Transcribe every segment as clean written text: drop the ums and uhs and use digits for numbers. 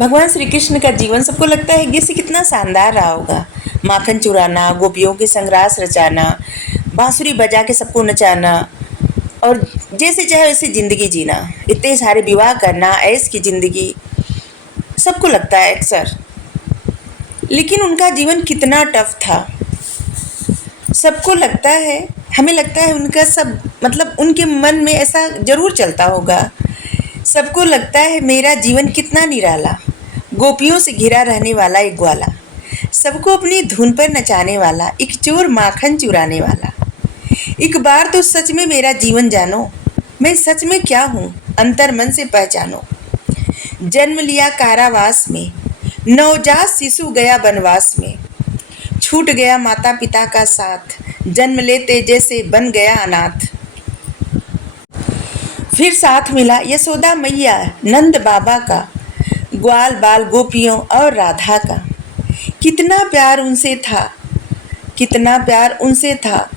भगवान श्री कृष्ण का जीवन सबको लगता है कि कितना शानदार रहा होगा। माखन चुराना, गोपियों के संग रास रचाना, बांसुरी बजा के सबको नचाना और जैसे चाहे वैसे ज़िंदगी जीना, इतने सारे विवाह करना, ऐश की ज़िंदगी, सबको लगता है अक्सर। लेकिन उनका जीवन कितना टफ था। सबको लगता है, हमें लगता है उनका सब मतलब उनके मन में ऐसा ज़रूर चलता होगा। सबको लगता है मेरा जीवन कितना निराला, गोपियों से घिरा रहने वाला एक ग्वाला, सबको अपनी धुन पर नचाने वाला, एक चोर माखन चुराने वाला। एक बार तो सच में मेरा जीवन जानो, मैं सच में क्या हूँ अंतर मन से पहचानो। जन्म लिया कारावास में, नवजात शिशु गया वनवास में, छूट गया माता पिता का साथ, जन्म लेते जैसे बन गया अनाथ। फिर साथ मिला यशोदा मैया नंद बाबा का, ग्वाल बाल गोपियों और राधा का। कितना प्यार उनसे था, कितना प्यार उनसे था,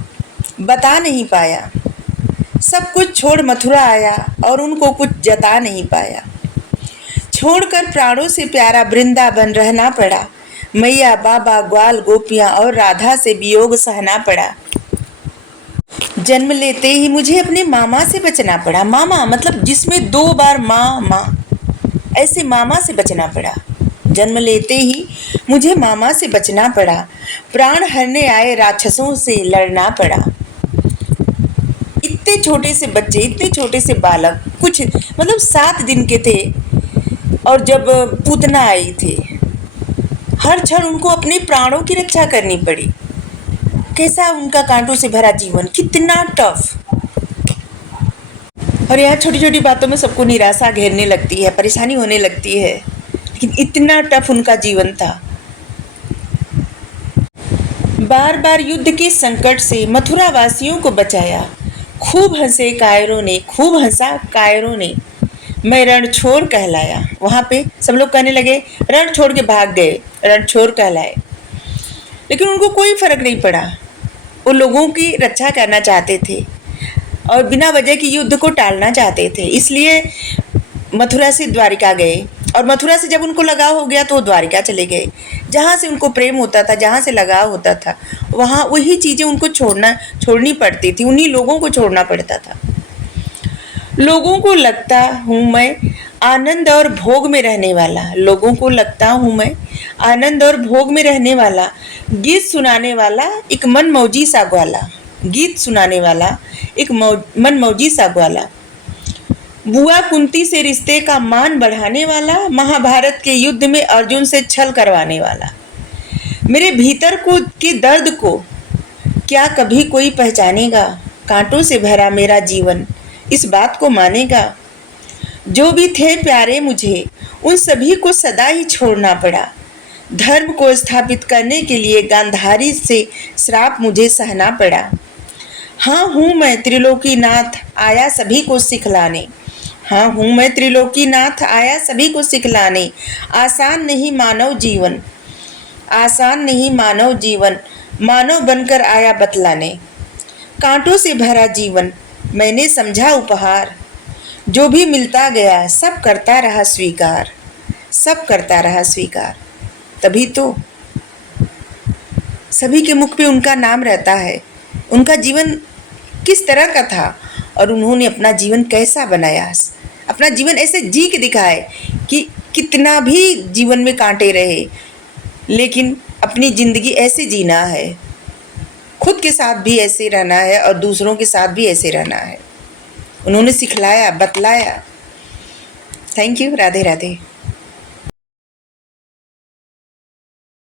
बता नहीं पाया। सब कुछ छोड़ मथुरा आया और उनको कुछ जता नहीं पाया। छोड़कर प्राणों से प्यारा वृंदावन रहना पड़ा, मैया बाबा ग्वाल गोपियाँ और राधा से वियोग सहना पड़ा। जन्म लेते ही मुझे अपने मामा से बचना पड़ा। मामा मतलब जिसमें 2 बार माँ माँ, ऐसे मामा से बचना पड़ा। जन्म लेते ही मुझे मामा से बचना पड़ा, प्राण हरने आए राक्षसों से लड़ना पड़ा। इतने छोटे से बच्चे, इतने छोटे से बालक, कुछ मतलब 7 दिन के थे और जब पूतना आई थी, हर क्षण उनको अपने प्राणों की रक्षा करनी पड़ी। कैसा उनका कांटों से भरा जीवन, कितना टफ। और यहाँ छोटी छोटी बातों में सबको निराशा घेरने लगती है, परेशानी होने लगती है, लेकिन इतना टफ उनका जीवन था। बार बार युद्ध के संकट से मथुरा वासियों को बचाया, खूब हंसे कायरों ने, खूब हंसा कायरों ने, मैं रणछोड़ कहलाया। वहाँ पे सब लोग कहने लगे रण छोड़ के भाग गए, रणछोड़ कहलाए। लेकिन उनको कोई फर्क नहीं पड़ा, वो लोगों की रक्षा करना चाहते थे और बिना वजह की युद्ध को टालना चाहते थे। इसलिए मथुरा से द्वारिका गए और मथुरा से जब उनको लगाव हो गया तो वो द्वारिका चले गए। जहाँ से उनको प्रेम होता था, जहाँ से लगाव होता था, वहाँ वही चीज़ें उनको छोड़नी पड़ती थी, उन्हीं लोगों को छोड़ना पड़ता था। लोगों को लगता हूँ मैं आनंद और भोग में रहने वाला, लोगों को लगता हूँ मैं आनंद और भोग में रहने वाला, गीत सुनाने वाला एक मनमौजी सा ग्वाला, गीत सुनाने वाला एक मनमौजी सा ग्वाला, बुआ कुंती से रिश्ते का मान बढ़ाने वाला, महाभारत के युद्ध में अर्जुन से छल करवाने वाला। मेरे भीतर को के दर्द को क्या कभी कोई पहचानेगा, कांटों से भरा मेरा जीवन इस बात को मानेगा। जो भी थे प्यारे मुझे उन सभी को सदा ही छोड़ना पड़ा, धर्म को स्थापित करने के लिए गांधारी से श्राप मुझे सहना पड़ा। हाँ हूँ मैं त्रिलोकीनाथ आया सभी को सिखलाने, हाँ हूँ मैं त्रिलोकीनाथ आया सभी को सिखलाने। आसान नहीं मानव जीवन, आसान नहीं मानव जीवन, मानव बनकर आया बतलाने। कांटों से भरा जीवन मैंने समझा उपहार, जो भी मिलता गया सब करता रहा स्वीकार, सब करता रहा स्वीकार। तभी तो सभी के मुख पे उनका नाम रहता है। उनका जीवन किस तरह का था और उन्होंने अपना जीवन कैसा बनाया, अपना जीवन ऐसे जी के दिखाए कि कितना भी जीवन में कांटे रहे लेकिन अपनी ज़िंदगी ऐसे जीना है, खुद के साथ भी ऐसे रहना है और दूसरों के साथ भी ऐसे रहना है। उन्होंने सिखलाया, बतलाया। Thank you. राधे राधे।